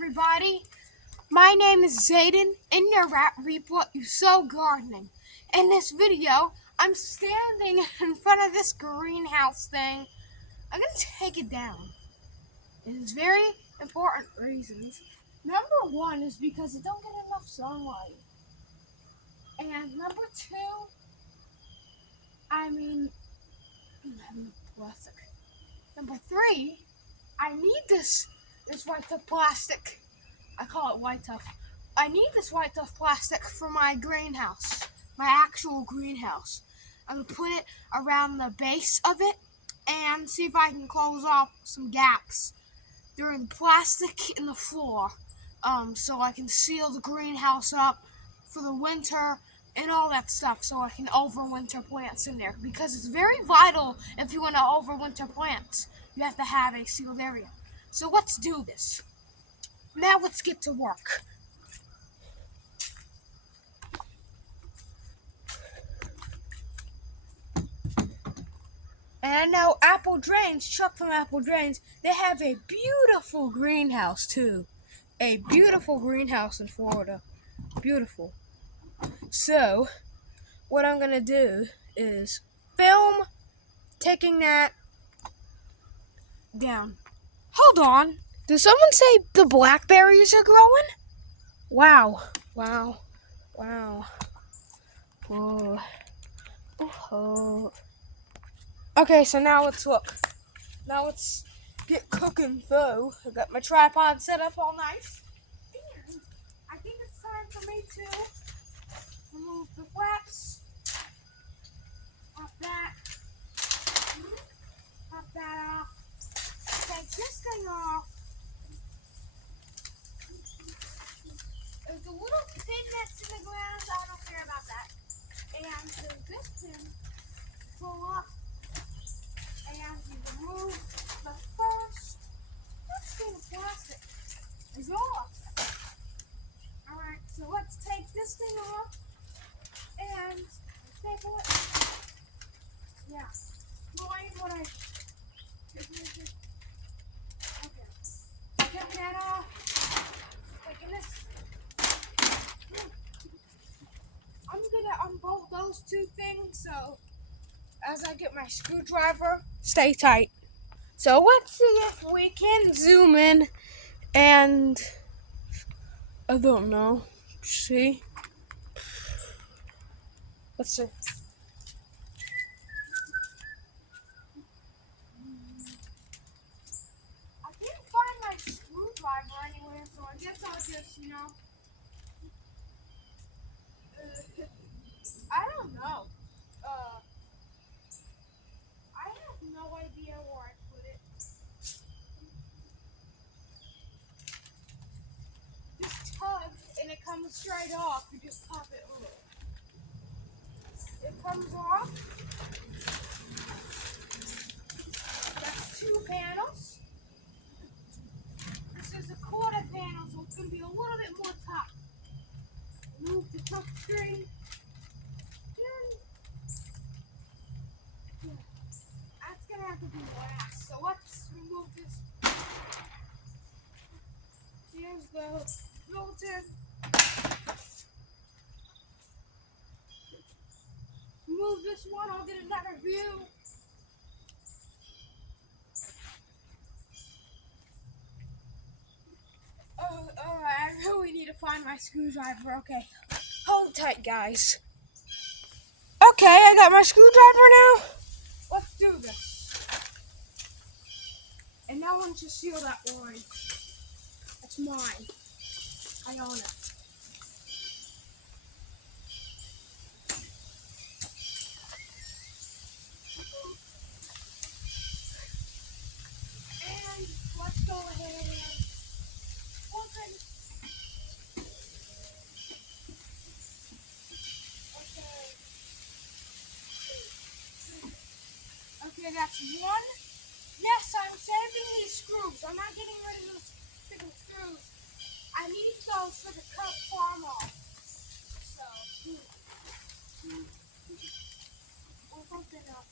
everybody. My name is Zayden, and you're at Reap What You Sow Gardening. In this video, I'm standing in front of this greenhouse thing. I'm going to take it down. It is very important reasons. Number one is because it don't get enough sunlight. And number two, plastic. Number three, I need this white tough plastic. I call it white tough. I need this white tough plastic for my greenhouse, my actual greenhouse. I'm going to put it around the base of it and see if I can close off some gaps during the plastic in the floor, so I can seal the greenhouse up for the winter and all that stuff, so I can overwinter plants in there, because it's very vital. If you want to overwinter plants, you have to have a sealed area. So let's do this. Now let's get to work. And I know Apple Drains, Chuck from Apple Drains, they have a beautiful greenhouse too. A beautiful greenhouse in Florida. Beautiful. So, what I'm going to do is film taking that down. Hold on. Did someone say the blackberries are growing? Wow. Wow. Wow. Whoa. Oh. Okay, so now let's look. Now let's get cooking though. I got my tripod set up all nice. And I think it's time for me to remove the flaps. Pop that. Pop that off. Take this thing off. There's a little pigments in the ground, so I don't care about that. And there's this pin. Pull up. And you remove the first thing of plastic. Is off. Alright, so let's take this thing off and staple it. Yeah. Join what I. Okay. Taking that off. Taking this. I'm gonna unbolt those two things, so as I get my screwdriver, stay tight. So let's see if we can zoom in and I don't know. See? Let's see. I can't find my screwdriver anywhere, so I guess I'll just, I don't know. I have no idea where I put it. Just tug and it comes straight off. You just pop it over. It comes off. That's two panels. This is a quarter panel, so it's going to be a little bit more tough. Move the touch screen. That's going to have to be last. So let's remove this. Here's the filter. Move this one, I'll get another view. Oh, I really need to find my screwdriver. Okay, hold tight, guys. Okay, I got my screwdriver now. Let's do this. And now once you seal that line, that's mine. I own it. And let's go ahead and open. Okay, that's one. Yes, I'm saving these screws. I'm not getting rid of those freaking screws. I need those for the cut farm off. So, or something else.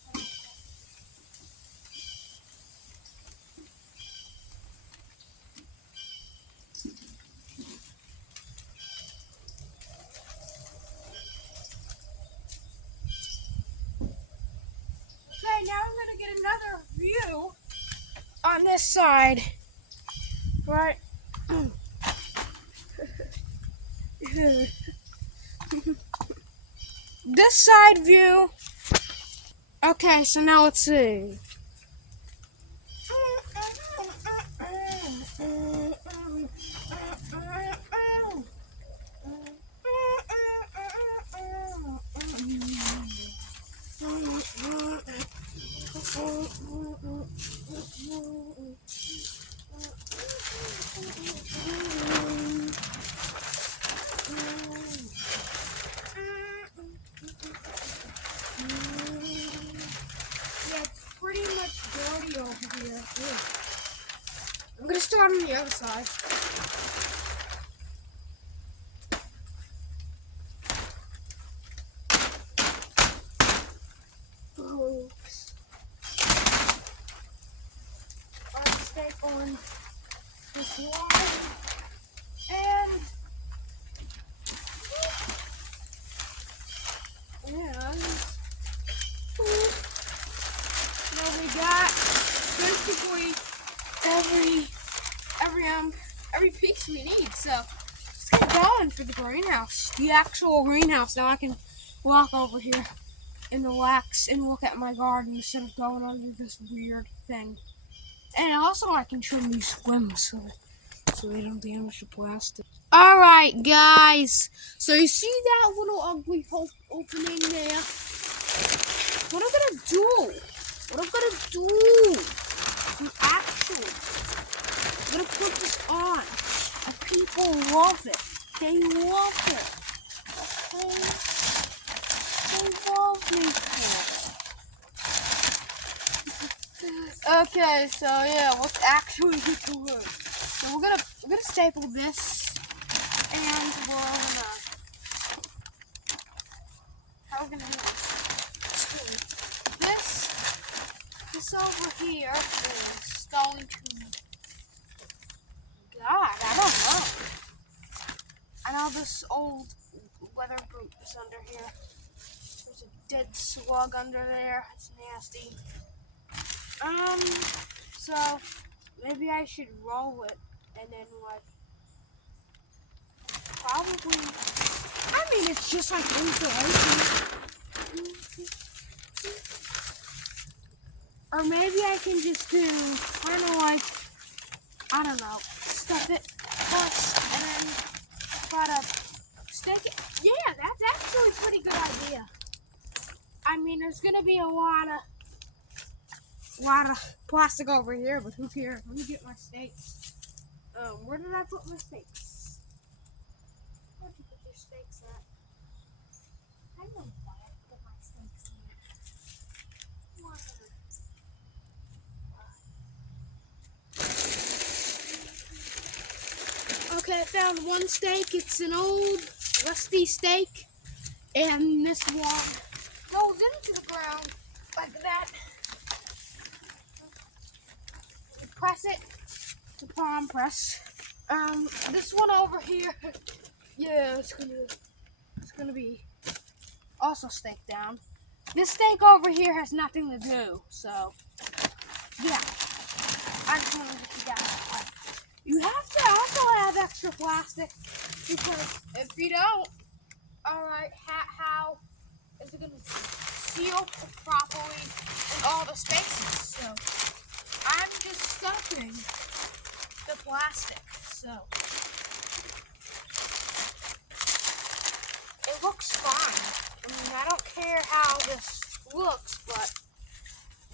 now I'm gonna get another view on this side. Right. This side view. Okay, so now let's see. Yeah, it's pretty much dirty over here. Yeah. I'm gonna start on the other side. Oops. I'll stay on this line and now we got basically every piece we need. So let's get going for the greenhouse, the actual greenhouse. Now I can walk over here and relax and look at my garden instead of going under this weird thing. And also I can trim these limbs so they don't damage the plastic. Alright guys, so you see that little ugly hole opening there? What I'm gonna do, I'm gonna put this on. And people love it. They love it. Okay? They love me for it. Okay, so yeah, let's actually get to work. So we're gonna staple this, and how we're gonna do this? This over here is going to. God, I don't know. I know this old weather boot is under here. There's a dead slug under there. It's nasty. So maybe I should roll it and then probably. I mean, it's just like insulation. Or maybe I can just do kind of like, I don't know, stuff it first and then try to stick it. Yeah, that's actually a pretty good idea. I mean, there's gonna be a lot of plastic over here, but who cares? Let me get my stakes. Where did I put my stakes? Where'd you put your stakes at? I don't know why I put my stakes in. Okay, I found one stake. It's an old, rusty stake. And this one goes into the ground like that. You press it to palm press. This one over here, yeah, it's gonna be also staked down. This stake over here has nothing to do, so yeah. I just wanted to get you guys. You have to also have extra plastic because if you don't, alright, how is it going to seal properly in all the spaces? So I'm just stuffing the plastic. So it looks fine. I mean, I don't care how this looks, but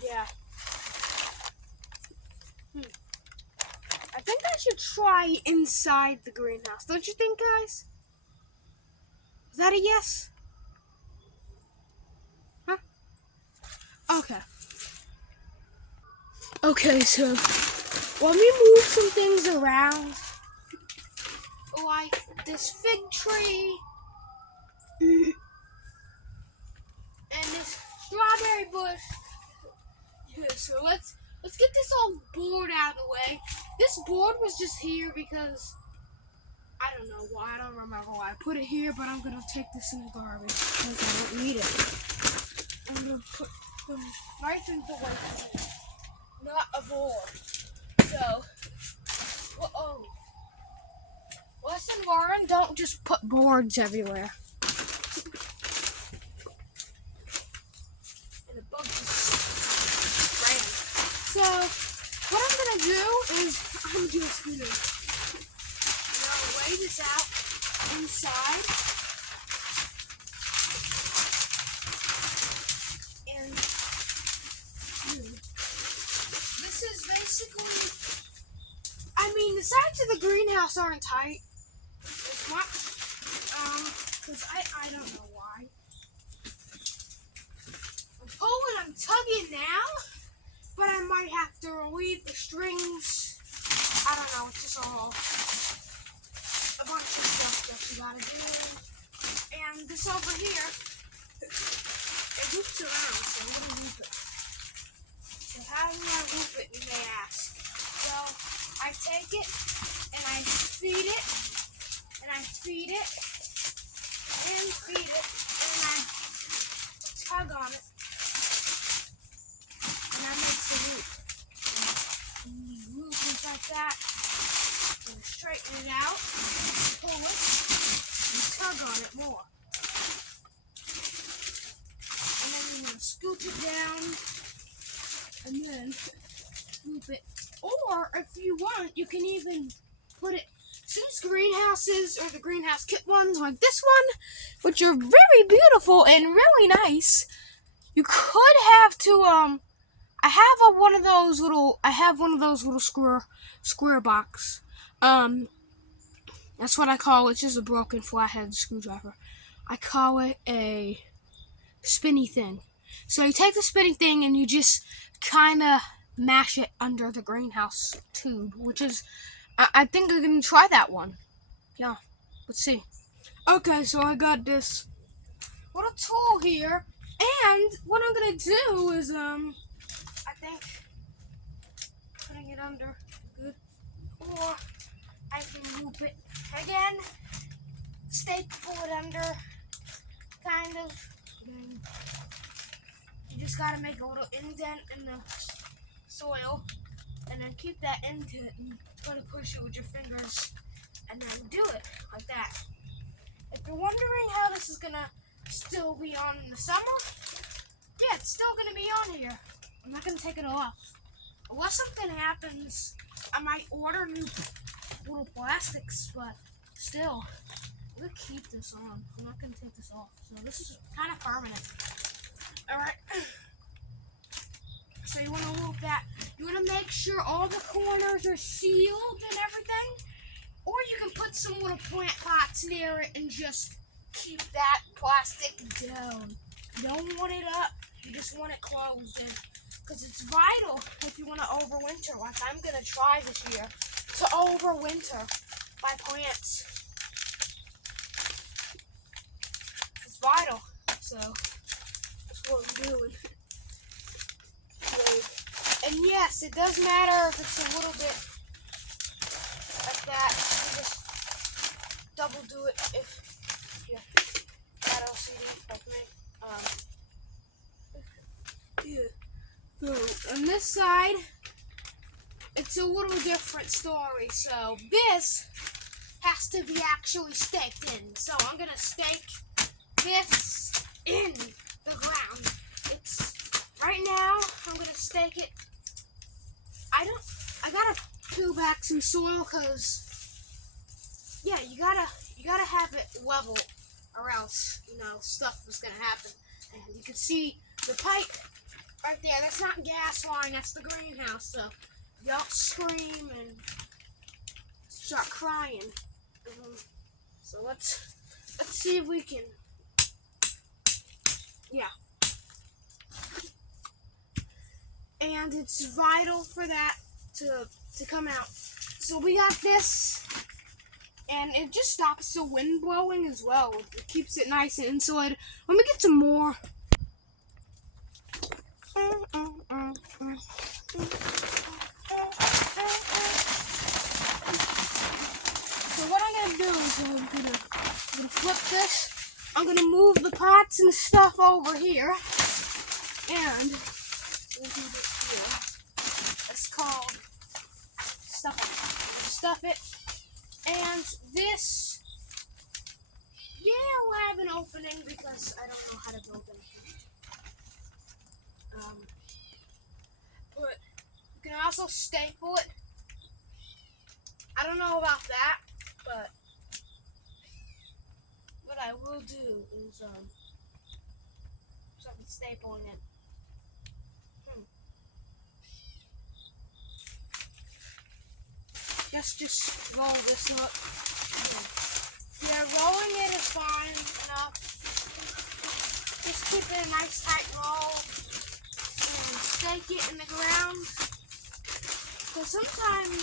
yeah. I think I should try inside the greenhouse. Don't you think, guys? Is that a yes? Huh? Okay. Okay, so let me move some things around. Like this fig tree. And this strawberry bush. Yeah, so let's get this old board out of the way. This board was just here because I don't know why. I don't remember why I put it here, but I'm gonna take this in the garbage because I don't need it. I'm gonna put them Strengthen the weight, not a board. So, lesson learned, don't just put boards everywhere. And the bug just ran. So, what I'm going to do is, I'm just going to lay this out inside. And this is basically, the sides of the greenhouse aren't tight as much, because I don't know why. I'm tugging now, but I might have to relieve the strings. I don't know, it's just all a bunch of stuff that you gotta do. And this over here, it loops around, so I'm gonna loop it. So how do I loop it, you may ask? So I take it, and I feed it, and I feed it, and feed it, and I tug on it, and that makes the loop. And you loop just like that, and straighten it out, pull it, and tug on it more. And then you're going to scoop it down, and then loop it. Or, if you want, you can even put it, since greenhouses, or the greenhouse kit ones like this one, which are very beautiful and really nice, you could have to, I have one of those little square box. That's what I call it. It's just a broken flathead screwdriver. I call it a spinny thing. So you take the spinning thing and you just kind of mash it under the greenhouse tube, which is, I think I'm going to try that one. Yeah, let's see. Okay, so I got this little tool here, and what I'm going to do is, I think, putting it under good, or I can loop it again, pull it under, kind of. You just gotta make a little indent in the soil, and then keep that indent and try to push it with your fingers, and then do it like that. If you're wondering how this is gonna still be on in the summer, yeah, it's still gonna be on here. I'm not gonna take it off. Unless something happens, I might order new little plastics, but still, I'm gonna keep this on. I'm not gonna take this off. So this is kind of permanent. Alright. So you want to loop that. You want to make sure all the corners are sealed and everything. Or you can put some little plant pots near it and just keep that plastic down. You don't want it up. You just want it closed in. Because it's vital if you want to overwinter, like I'm going to try this year, to overwinter my plants. It's vital. So that's what I'm doing. And yes, it does matter if it's a little bit like that. You just double do it if you got OCD like me. Yeah. So on this side, it's a little different story. So this has to be actually staked in. So I'm gonna stake this in the ground. Right now, I'm gonna stake it. I gotta peel back some soil, cause yeah, you gotta have it level, or else stuff is gonna happen. And you can see the pipe right there. That's not gas line. That's the greenhouse. So y'all scream and start crying. So let's see if we can. Yeah. And it's vital for that to come out. So we got this, and it just stops the wind blowing as well. It keeps it nice and insulated. Let me get some more. So what I'm gonna do is I'm gonna flip this. I'm gonna move the pots and stuff over here, and we'll do this here. It's called stuffing. Stuff it. And this, yeah, will have an opening because I don't know how to build anything. But you can also staple it. I don't know about that, but what I will do is start stapling it. Just roll this up. Yeah, rolling it is fine enough. Just keep it a nice tight roll and stake it in the ground. Because sometimes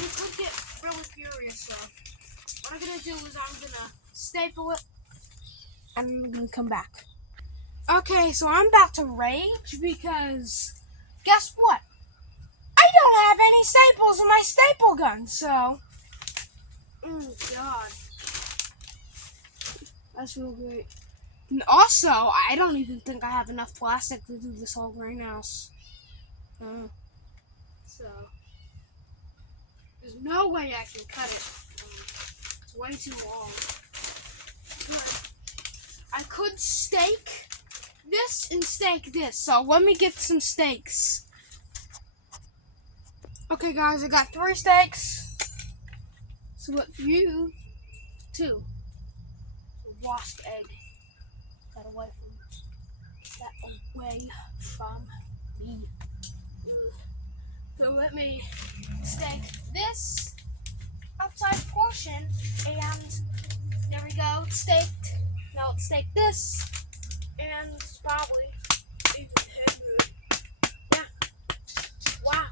you could get really furious. So what I'm gonna do is I'm gonna staple it and I'm gonna come back. Okay, so I'm about to rage because guess what? I don't have any staples in my staple gun, so God. That's real great. And also, I don't even think I have enough plastic to do this whole greenhouse. So, there's no way I can cut it. It's way too long. But I could stake this and stake this. So, let me get some stakes. Okay, guys, I got 3 stakes. So, what you 2. Wasp egg. That away from me. So let me stake this outside portion, and there we go, it's staked. Now let's stake this, and it's probably even good. Yeah. Wow.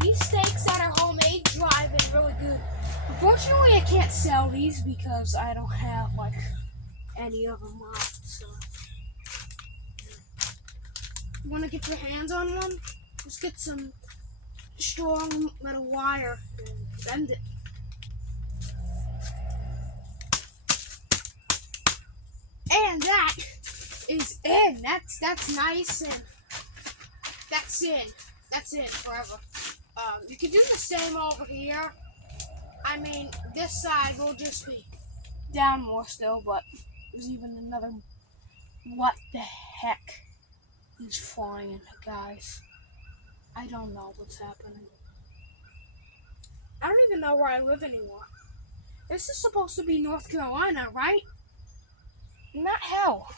These steaks that are homemade dry been really good. Unfortunately, I can't sell these because I don't have like any of them left. So, you want to get your hands on one? Just get some strong metal wire and bend it. And that is in. That's nice, and that's in. That's in forever. You can do the same over here. I mean, this side will just be down more still, but there's even another. What the heck is flying, guys? I don't know what's happening. I don't even know where I live anymore. This is supposed to be North Carolina, right? Not hell.